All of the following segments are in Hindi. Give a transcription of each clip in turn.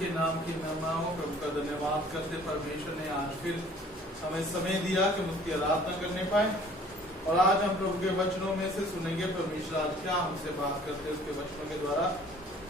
के नाम की महिमाओं प्रभु का धन्यवाद करते। परमेश्वर ने आज फिर हमें समय दिया कि हम उसकी आराधना करने पाए और आज हम प्रभु के वचनों में से सुनेंगे परमेश्वर आज क्या हमसे बात करते हैं उसके वचनों के द्वारा।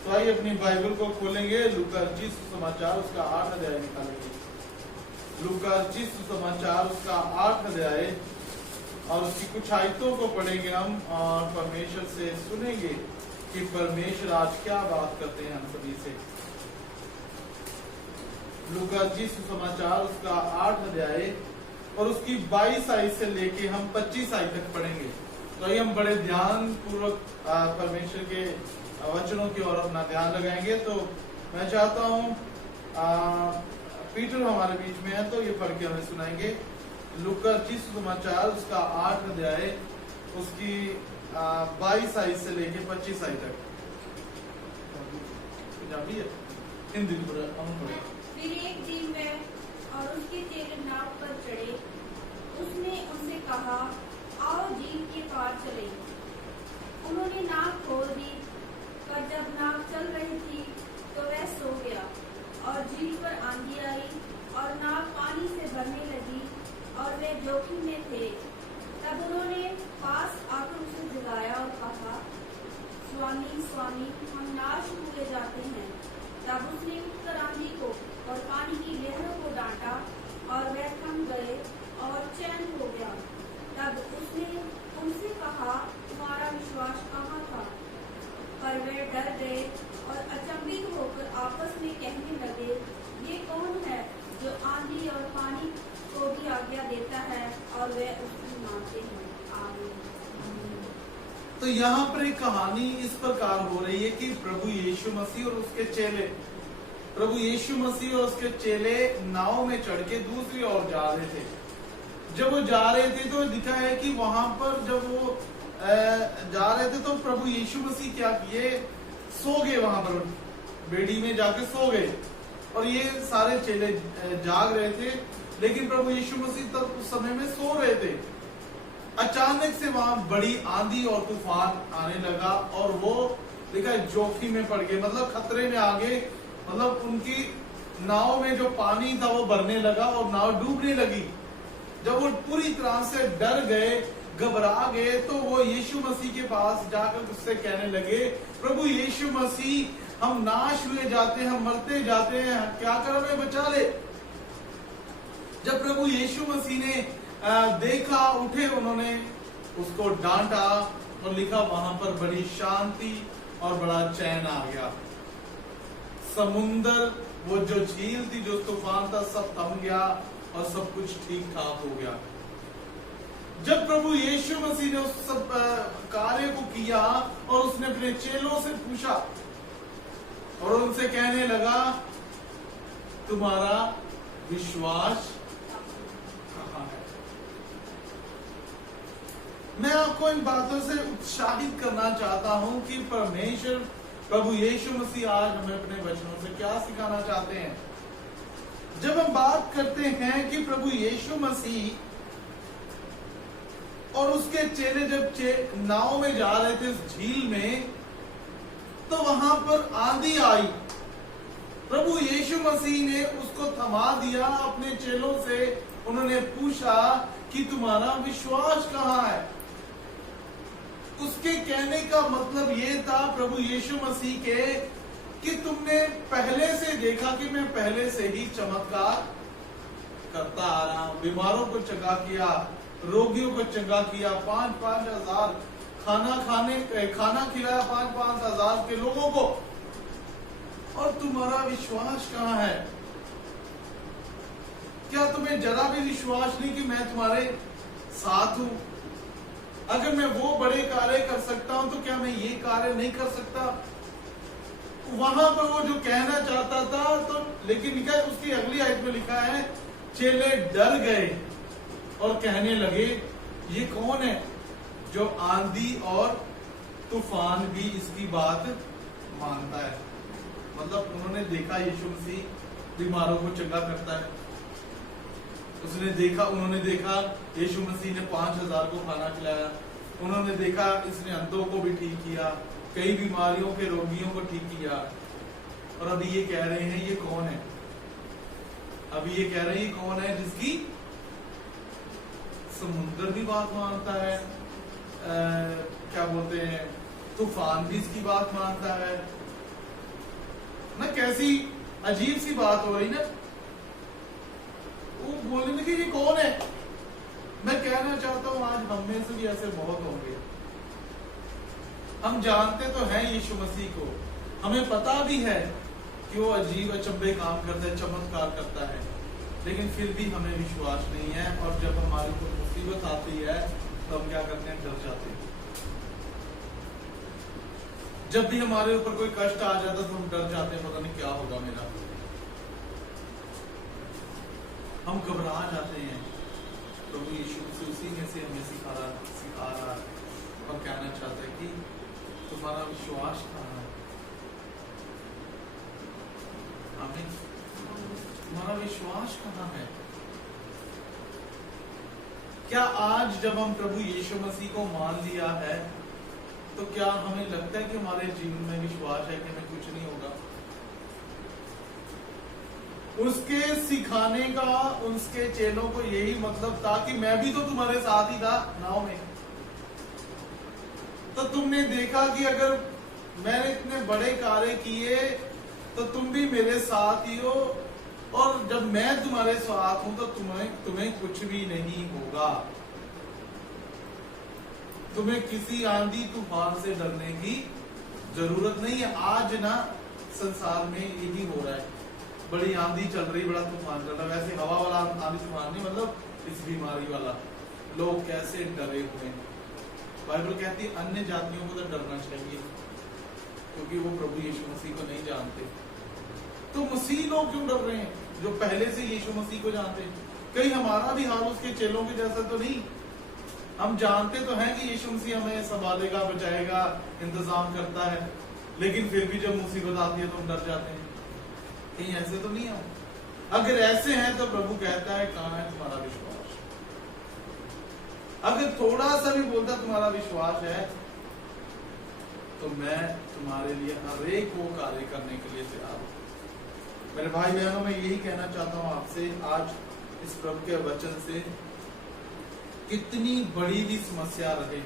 तो आइए अपनी बाइबल को खोलेंगे, लूका रचित सुसमाचार उसका 8 अध्याय निकालेंगे। लूका रचित सुसमाचार उसका 8 अध्याय और उसकी कुछ आयतों को पढ़ेंगे हम और परमेश्वर से सुनेंगे कि परमेश्वर आज क्या बात करते हैं हम सभी से। लूका रचित सुसमाचार उसका 8 अध्याय और उसकी 22 आयत से लेके हम 25 आयत तक पढ़ेंगे। तो आइए हम बड़े ध्यान पूर्वक परमेश्वर के वचनों की ओर अपना ध्यान लगाएंगे। तो मैं चाहता हूँ पीटर हमारे बीच में है तो ये पढ़ के हमें सुनाएंगे। लूका रचित सुसमाचार उसका 8 अध्याय उसकी 22 आयत से लेके 25 आयत तक। पंजाबी है, हिंदी में। फिर एक दिन में और उसके चेले नाव पर चढ़े। उसने उनसे कहा, आओ झील के पार चले। उन्होंने नाव खोल दी, पर जब नाव चल रही थी तो वह सो गया और झील पर आंधी आई और नाव पानी से भरने लगी और वे जोखिम में थे। तब उन्होंने पास आकर उसे जगाया और कहा, स्वामी स्वामी, हम नाश हुए जाते हैं। तब उसने उठकर आंधी को और पानी की लहरों को डांटा और वे थम गए और चैन हो गया। तब उसने उनसे कहा, तुम्हारा विश्वास कहाँ था? पर वे डर गए और अचंभित होकर आपस में कहने लगे, ये कौन है जो आंधी और पानी को भी आज्ञा देता है और वे उसकी मानते हैं। आमीन। तो यहाँ पर एक कहानी इस प्रकार हो रही है कि प्रभु यीशु मसीह और उसके चेले, प्रभु यीशु मसीह और उसके चेले नाव में चढ़ के दूसरी ओर जा रहे थे। जब वो जा रहे थे तो दिखा है कि वहां पर जब वो जा रहे थे तो प्रभु यीशु मसीह क्या किए, सो गए। वहां पर बेड़ी में जाके सो गए और ये सारे चेले जाग रहे थे, लेकिन प्रभु यीशु मसीह तब उस समय में सो रहे थे। अचानक से वहां बड़ी आंधी और तूफान आने लगा और वो देखा जोखिम में पड़ गए, मतलब खतरे में आ गए। मतलब उनकी नाव में जो पानी था वो भरने लगा और नाव डूबने लगी। जब वो पूरी तरह से डर गए, घबरा गए, तो वो यीशु मसीह के पास जाकर उससे कहने लगे, प्रभु यीशु मसीह, हम नाश हुए जाते हैं, हम मरते जाते हैं, क्या कर हमें बचा ले। जब प्रभु यीशु मसीह ने देखा, उठे, उन्होंने उसको डांटा और लिखा वहां पर बड़ी शांति और बड़ा चैन आ गया। समुंदर, वो जो झील थी, जो तूफान था, सब थम गया और सब कुछ ठीक ठाक हो गया। जब प्रभु यीशु मसीह ने उस सब कार्य को किया और उसने अपने चेलों से पूछा और उनसे कहने लगा, तुम्हारा विश्वास कहाँ है? मैं आपको इन बातों से उत्साहित करना चाहता हूं कि परमेश्वर प्रभु यीशु मसीह आज हमें अपने वचनों से क्या सिखाना चाहते हैं। जब हम बात करते हैं कि प्रभु यीशु मसीह और उसके चेले जब नाव में जा रहे थे इस झील में, तो वहां पर आंधी आई। प्रभु यीशु मसीह ने उसको थमा दिया अपने चेलों से। उन्होंने पूछा कि तुम्हारा विश्वास कहाँ है? उसके कहने का मतलब ये था प्रभु यीशु मसीह के कि तुमने पहले से देखा कि मैं पहले से ही चमत्कार करता आ रहा हूं। बीमारों को चंगा किया, रोगियों को चंगा किया, 5-5 हजार खाना खिलाया 5-5 हजार के लोगों को। और तुम्हारा विश्वास कहाँ है? क्या तुम्हें जरा भी विश्वास नहीं कि मैं तुम्हारे साथ हूं? अगर मैं वो बड़े कार्य कर सकता हूं तो क्या मैं ये कार्य नहीं कर सकता? वहां पर वो जो कहना चाहता था, तो लेकिन लिखा है, उसकी अगली आयत में लिखा है, चेले डर गए और कहने लगे, ये कौन है जो आंधी और तूफान भी इसकी बात मानता है? मतलब उन्होंने देखा यीशु मसीह बीमारों को चंगा करता है। उन्होंने देखा यीशु मसीह ने 5000 को खाना खिलाया। उन्होंने देखा इसने अंधों को भी ठीक किया, कई बीमारियों के रोगियों को ठीक किया। और अभी ये कह रहे हैं ये कौन है, अभी ये कह रहे हैं ये कौन है जिसकी समुद्र भी बात मानता है, क्या बोलते हैं, तूफान भी इसकी बात मानता है ना। कैसी अजीब सी बात हो रही ना। वो बोलने लगे ये कौन है। मैं कहना चाहता हूं आज हम में से भी ऐसे बहुत होंगे। हम जानते तो हैं यीशु मसीह को, हमें पता भी है कि वो अजीब अचंभे काम करता है, चमत्कार करता है, लेकिन फिर भी हमें विश्वास नहीं है। और जब हमारी कोई मुसीबत आती है तो हम क्या करते हैं, डर जाते हैं। जब भी हमारे ऊपर कोई कष्ट आ जाता तो हम डर जाते हैं, पता नहीं क्या होगा मेरा, हम घबरा जाते हैं। प्रभु यीशु मसीह उसी में से हमें सिखा रहा है और कहना चाहता है कि तुम्हारा विश्वास कहाँ है। आमीन। तुम्हारा विश्वास कहाँ है। क्या आज जब हम प्रभु यीशु मसीह को मान लिया है तो क्या हमें लगता है कि हमारे जीवन में विश्वास है कि हमें कुछ नहीं होगा। उसके सिखाने का उसके चेलों को यही मतलब था कि मैं भी तो तुम्हारे साथ ही था नाव में, तो तुमने देखा कि अगर मैंने इतने बड़े कार्य किए तो तुम भी मेरे साथ ही हो, और जब मैं तुम्हारे साथ हूं तो तुम्हें कुछ भी नहीं होगा। तुम्हें किसी आंधी तूफान से डरने की जरूरत नहीं है। आज ना संसार में यही हो रहा है, बड़ी आंधी चल रही, बड़ा तूफान चल रहा है। वैसे हवा वाला आंधी तूफान नहीं, मतलब इस बीमारी वाला। लोग कैसे डरे हुए हैं। बाइबल कहती है अन्य जातियों को तो डरना चाहिए क्योंकि वो प्रभु यीशु मसीह को नहीं जानते। तो मसीह लोग क्यों डर रहे हैं जो पहले से यीशु मसीह को जानते हैं। कहीं हमारा भी हाल उसके चेलों के जैसा तो नहीं। हम जानते तो हैं कि यीशु मसीह हमें संभालेगा, बचाएगा, इंतजाम करता है, लेकिन फिर भी जब मुसीबत आती है तो हम डर जाते हैं। कहीं ऐसे तो नहीं है। अगर ऐसे हैं तो प्रभु कहता है कहां है तुम्हारा विश्वास। अगर थोड़ा सा भी बोलता तुम्हारा विश्वास है तो मैं तुम्हारे लिए हर एक वो कार्य करने के लिए तैयार हूं। मेरे भाई बहनों, मैं यही कहना चाहता हूं आपसे आज इस प्रभु के वचन से, कितनी बड़ी भी समस्या रहे,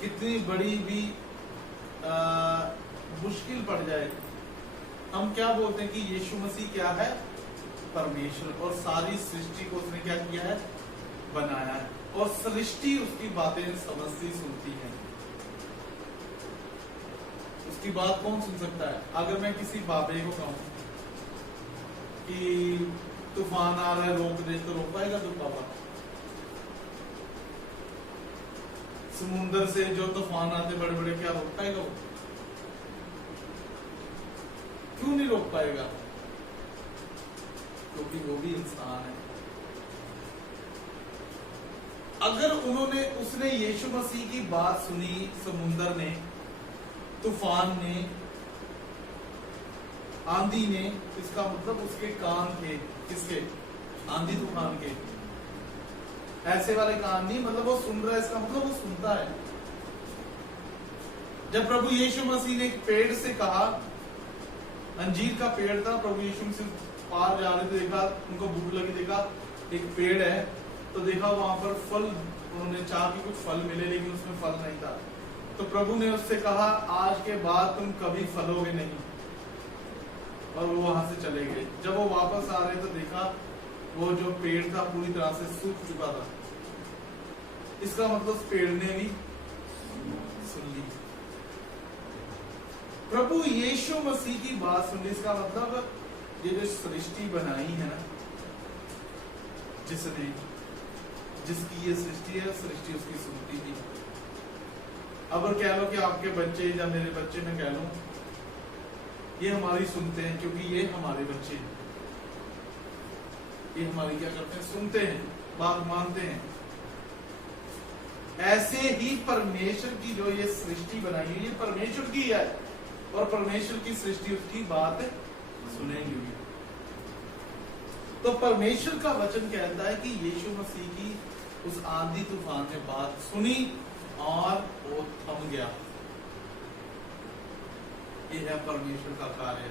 कितनी बड़ी भी मुश्किल पड़ जाए, हम क्या बोलते हैं कि यीशु मसीह क्या है, परमेश्वर, और सारी सृष्टि को उसने क्या किया है, बनाया है, और सृष्टि उसकी बातें समझती सुनती है। उसकी बात कौन सुन सकता है। अगर मैं किसी बाबे को कहूं कि तूफान आ रहा है रोक दे, तो रोक पाएगा तो बाबा। समुद्र से जो तूफान आते बड़े बड़े, क्या रोक पाएगा वो। क्यों नहीं रोक पाएगा, क्योंकि वो भी इंसान है। अगर उसने यीशु मसीह की बात सुनी, समुद्र ने, तूफान ने, आंधी ने, इसका मतलब उसके कान थे। किसके? आंधी तूफान के। ऐसे वाले कान नहीं, मतलब वो सुन रहा है, इसका मतलब वो सुनता है। जब प्रभु यीशु मसीह ने एक पेड़ से कहा, अंजीर का पेड़ था, प्रभु यीशु मसीह पार जा रहे थे, देखा उनको भूख लगी, देखा एक पेड़ है, तो देखा वहां पर फल, उन्होंने चाहा कि कुछ फल मिले, लेकिन उसमें फल नहीं था। तो प्रभु ने उससे कहा आज के बाद तुम कभी फलोगे नहीं, और वो वहां से चले गए। जब वो वापस आ रहे तो देखा वो जो पेड़ था पूरी तरह से सूख चुका था। इसका मतलब उस पेड़ ने भी सुन ली, प्रभु यीशु मसीह की बात सुन ली। इसका मतलब ये जो सृष्टि बनाई है ना, जिसने, जिसकी ये सृष्टि है, सृष्टि उसकी सुनती थी। अब कह लो कि आपके बच्चे या मेरे बच्चे, में कह लूं ये हमारी सुनते हैं, क्योंकि ये हमारे बच्चे हैं। ये हमारी क्या करते हैं, सुनते हैं, बात मानते हैं। ऐसे ही परमेश्वर की जो ये सृष्टि बनाई है, ये परमेश्वर की है, और परमेश्वर की सृष्टि उसकी बात सुनेंगी। तो परमेश्वर का वचन कहता है कि यीशु मसीह की उस आंधी तूफान ने बात सुनी और वो थम गया। ये है परमेश्वर का कार्य।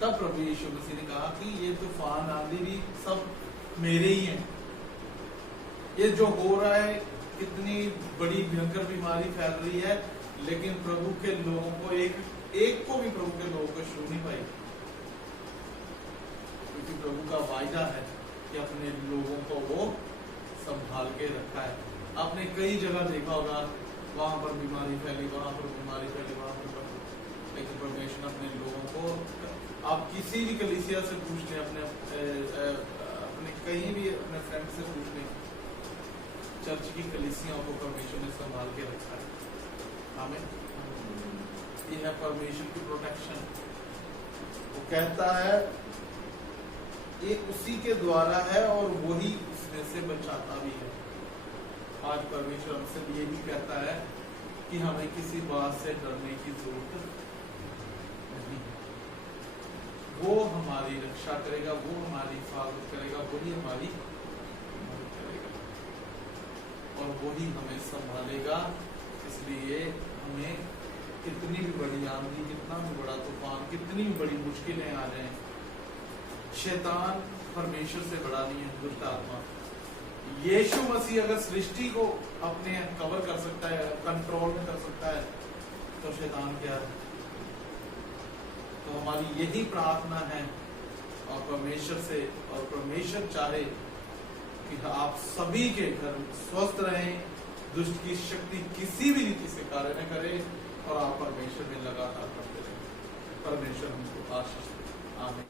तब प्रभु यीशु मसीह ने कहा कि ये तूफान आंधी भी सब मेरे ही हैं। ये जो हो रहा है, कितनी बड़ी भयंकर बीमारी फैल रही है, लेकिन प्रभु के लोगों को एक को भी प्रभु के लोगों को छू नहीं पाई, क्योंकि प्रभु का वायदा है कि अपने लोगों को वो संभाल के रखा है। आपने कई जगह देखा होगा, वहां पर बीमारी फैली, वहां पर बीमारी फैली, वहां पर, लेकिन परमेश्वर अपने लोगों को, आप किसी भी कलीसिया से पूछ लें, अपने कहीं भी अपने फ्रेंड से पूछ लें, चर्च की कलीसियाओं को परमेश्वर ने संभाल के रखा है। आमीन। ये है परमेश्वर की प्रोटेक्शन। वो कहता है ये उसी के द्वारा है और वही उसमें से बचाता भी है। आज परमेश्वर हमसे ये भी कहता है कि हमें किसी बात से डरने की जरूरत नहीं है। वो हमारी रक्षा करेगा, वो हमारी हिफाजत करेगा, वही हमारी मदद करेगा और वही हमें संभालेगा। इसलिए हमें कितनी भी बड़ी आंधी, कितना भी बड़ा तूफान, कितनी भी बड़ी मुश्किलें आ जाएं, शैतान परमेश्वर से बड़ा नहीं है, दुष्ट आत्मा। यीशु मसीह अगर सृष्टि को अपने कवर कर सकता है, कंट्रोल में कर सकता है, तो शैतान क्या है? तो हमारी यही प्रार्थना है और परमेश्वर से, और परमेश्वर चाहे कि आप सभी के घर स्वस्थ रहें, दुष्ट की शक्ति किसी भी रीति से कार्य न करे और आप परमेश्वर में लगातार करते रहें। परमेश्वर हमको आशीष दे। आमीन।